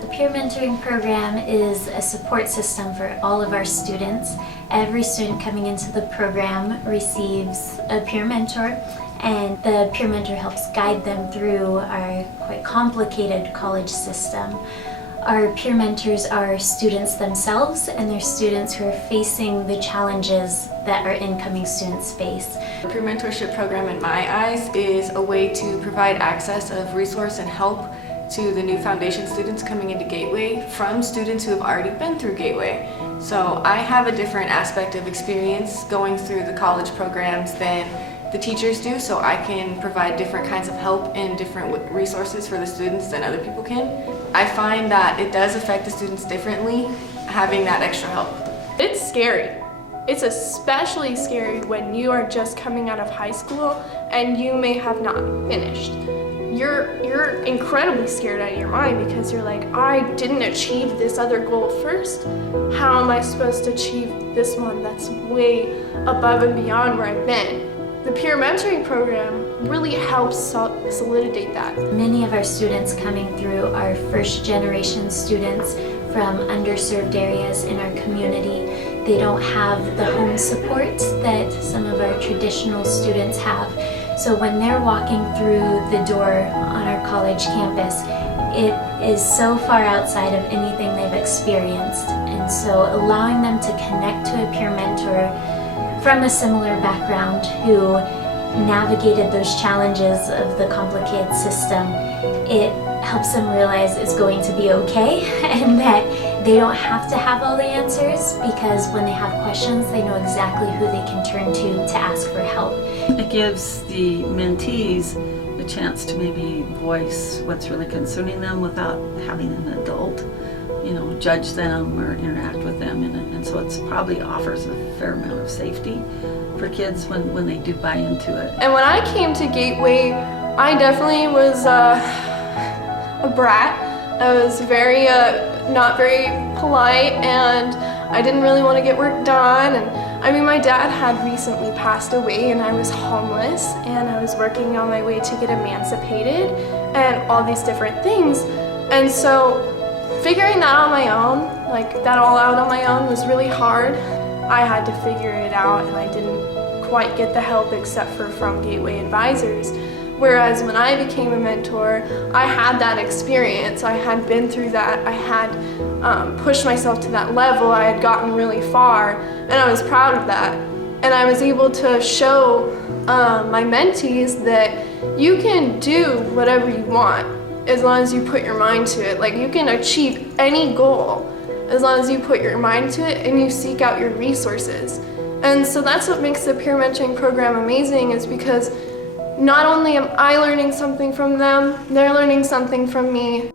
The peer mentoring program is a support system for all of our students. Every student coming into the program receives a peer mentor, and the peer mentor helps guide them through our quite complicated college system. Our peer mentors are students themselves, and they're students who are facing the challenges that our incoming students face. The peer mentorship program, in my eyes, is a way to provide access of resource and help to the new foundation students coming into Gateway from students who have already been through Gateway. So I have a different aspect of experience going through the college programs than the teachers do, so I can provide different kinds of help and different resources for the students than other people can. I find that it does affect the students differently, having that extra help. It's scary. It's especially scary when you are just coming out of high school and you may have not finished. You're incredibly scared out of your mind because you're like, I didn't achieve this other goal first. How am I supposed to achieve this one that's way above and beyond where I've been? The peer mentoring program really helps solidify that. Many of our students coming through are first generation students from underserved areas in our community. They don't have the home support that some of our traditional students have. So when they're walking through the door on our college campus, it is so far outside of anything they've experienced. And so allowing them to connect to a peer mentor from a similar background who navigated those challenges of the complicated system, it helps them realize it's going to be okay and that they don't have to have all the answers, because when they have questions, they know exactly who they can turn to ask for help. It gives the mentees a chance to maybe voice what's really concerning them without having an adult, judge them or interact with them, and so it's probably offers a fair amount of safety for kids when they do buy into it. And when I came to Gateway, I definitely was a brat. I was not very polite, and I didn't really want to get work done. And I mean, my dad had recently passed away, and I was homeless, and I was working on my way to get emancipated, and all these different things. And so figuring that on my own, like that all out on my own, was really hard. I had to figure it out, and I didn't quite get the help except for from Gateway advisors. Whereas when I became a mentor, I had that experience. I had been through that. I had pushed myself to that level. I had gotten really far, and I was proud of that. And I was able to show my mentees that you can do whatever you want as long as you put your mind to it. Like, you can achieve any goal as long as you put your mind to it and you seek out your resources. And so that's what makes the peer mentoring program amazing, is because not only am I learning something from them, they're learning something from me.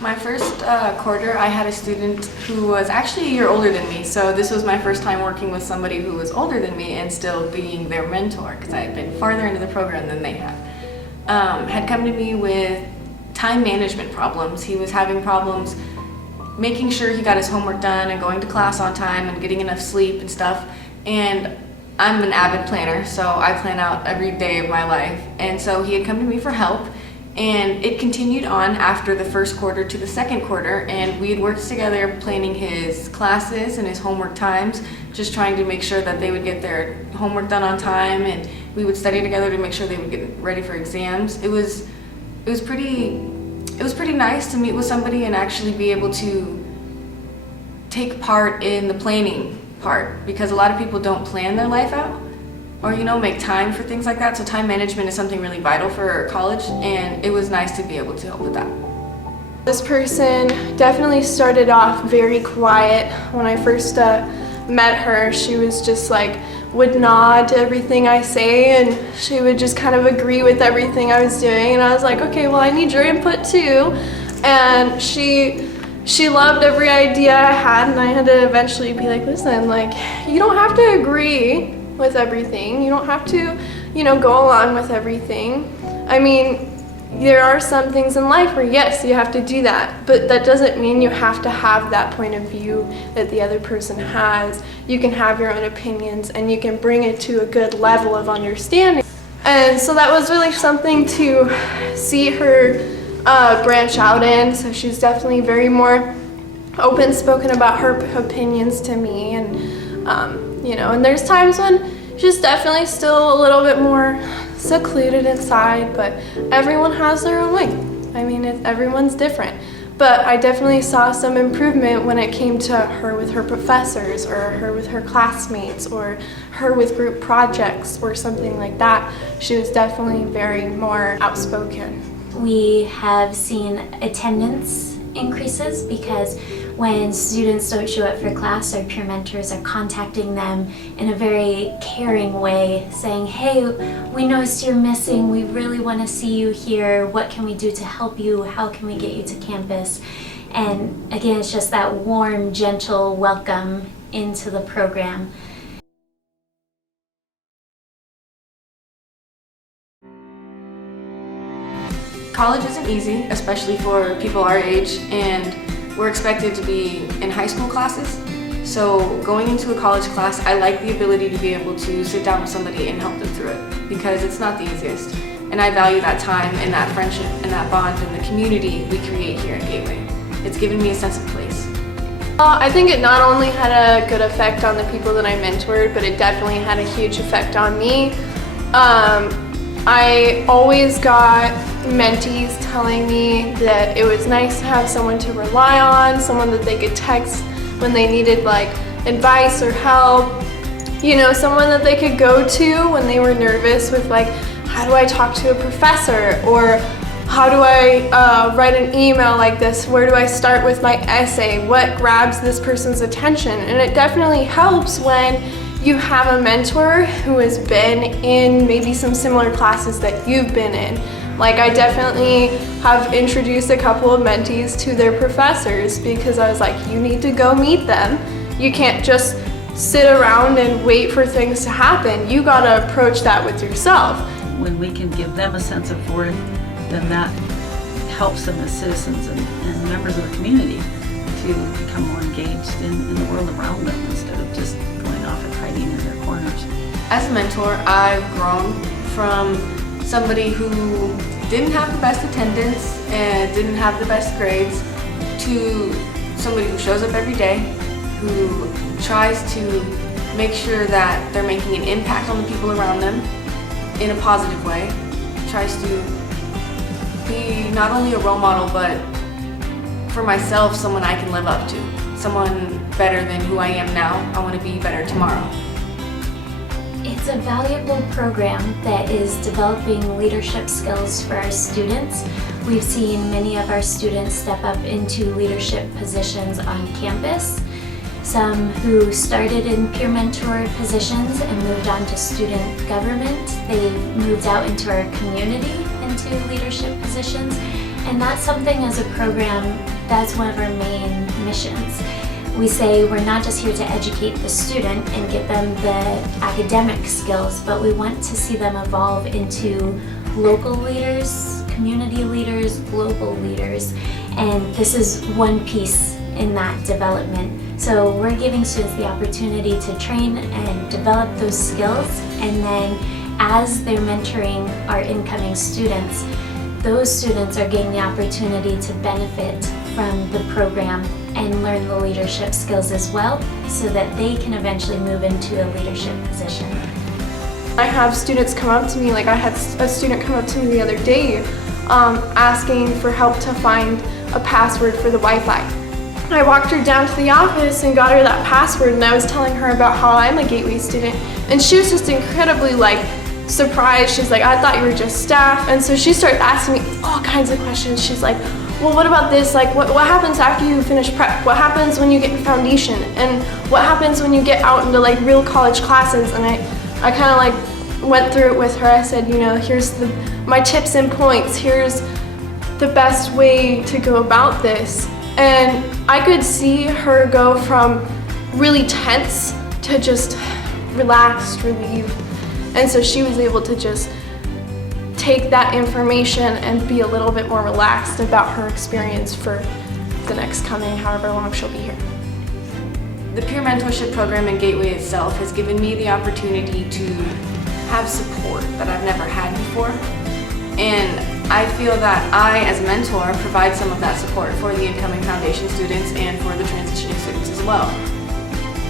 My first quarter, I had a student who was actually a year older than me, so this was my first time working with somebody who was older than me and still being their mentor, because I had been farther into the program than they had come to me with time management problems. He was having problems making sure he got his homework done and going to class on time and getting enough sleep and stuff. And I'm an avid planner, so I plan out every day of my life. And so he had come to me for help, and it continued on after the first quarter to the second quarter, and we had worked together planning his classes and his homework times, just trying to make sure that they would get their homework done on time, and we would study together to make sure they would get ready for exams. It was pretty nice to meet with somebody and actually be able to take part in the planning part, because a lot of people don't plan their life out or make time for things like that. So time management is something really vital for college, and it was nice to be able to help with that. This person definitely started off very quiet. When I first met her, she was just like, would nod to everything I say, and she would just kind of agree with everything I was doing, and I was like, okay, well, I need your input too. And she loved every idea I had, and I had to eventually be like, listen, like, you don't have to agree with everything. You don't have to, go along with everything. I mean, there are some things in life where, yes, you have to do that, but that doesn't mean you have to have that point of view that the other person has. You can have your own opinions, and you can bring it to a good level of understanding. And so that was really something to see her branch out in. So she's definitely very more open spoken about her opinions to me, and you know, and there's times when she's definitely still a little bit more secluded inside, but everyone has their own way. I mean, everyone's different. But I definitely saw some improvement when it came to her with her professors, or her with her classmates, or her with group projects or something like that. She was definitely very more outspoken. We have seen attendance increases because when students don't show up for class, our peer mentors are contacting them in a very caring way, saying, hey, we noticed you're missing, we really want to see you here, what can we do to help you, how can we get you to campus? And again, it's just that warm, gentle welcome into the program. College isn't easy, especially for people our age, and we're expected to be in high school classes. So going into a college class, I like the ability to be able to sit down with somebody and help them through it, because it's not the easiest. And I value that time and that friendship and that bond and the community we create here at Gateway. It's given me a sense of place. I think it not only had a good effect on the people that I mentored, but it definitely had a huge effect on me. I always got mentees telling me that it was nice to have someone to rely on, someone that they could text when they needed like advice or help, you know, someone that they could go to when they were nervous with like, how do I talk to a professor, or how do I write an email like this, where do I start with my essay, what grabs this person's attention. And it definitely helps when you have a mentor who has been in maybe some similar classes that you've been in. Like, I definitely have introduced a couple of mentees to their professors because I was like, you need to go meet them. You can't just sit around and wait for things to happen. You gotta approach that with yourself. When we can give them a sense of worth, then that helps them as citizens and members of the community to become more engaged in the world around them instead of just going off and hiding in their corners. As a mentor, I've grown from somebody who didn't have the best attendance and didn't have the best grades to somebody who shows up every day, who tries to make sure that they're making an impact on the people around them in a positive way, tries to be not only a role model, but for myself, someone I can live up to, someone better than who I am now. I want to be better tomorrow. It's a valuable program that is developing leadership skills for our students. We've seen many of our students step up into leadership positions on campus. Some who started in peer mentor positions and moved on to student government. They've moved out into our community into leadership positions. And that's something as a program, that's one of our main missions. We say we're not just here to educate the student and give them the academic skills, but we want to see them evolve into local leaders, community leaders, global leaders. And this is one piece in that development. So we're giving students the opportunity to train and develop those skills, and then as they're mentoring our incoming students, those students are getting the opportunity to benefit from the program and learn the leadership skills as well, so that they can eventually move into a leadership position. I have students come up to me, like I had a student come up to me the other day asking for help to find a password for the Wi-Fi. I walked her down to the office and got her that password, and I was telling her about how I'm a Gateway student, and she was just incredibly surprised. She's like, I thought you were just staff. And so she started asking me all kinds of questions. She's like, well, what about this? Like, what happens after you finish prep? What happens when you get foundation? And what happens when you get out into real college classes? And I kind of went through it with her. I said, you know, here's my tips and points. Here's the best way to go about this. And I could see her go from really tense to just relaxed, relieved. And so she was able to just take that information and be a little bit more relaxed about her experience for the next coming however long she'll be here. The peer mentorship program in Gateway itself has given me the opportunity to have support that I've never had before. And I feel that I, as a mentor, provide some of that support for the incoming foundation students and for the transitioning students as well.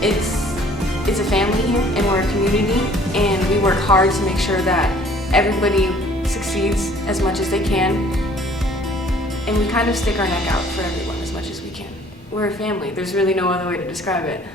It's a family here, and we're a community, and we work hard to make sure that everybody succeeds as much as they can, and we kind of stick our neck out for everyone as much as we can. We're a family. There's really no other way to describe it.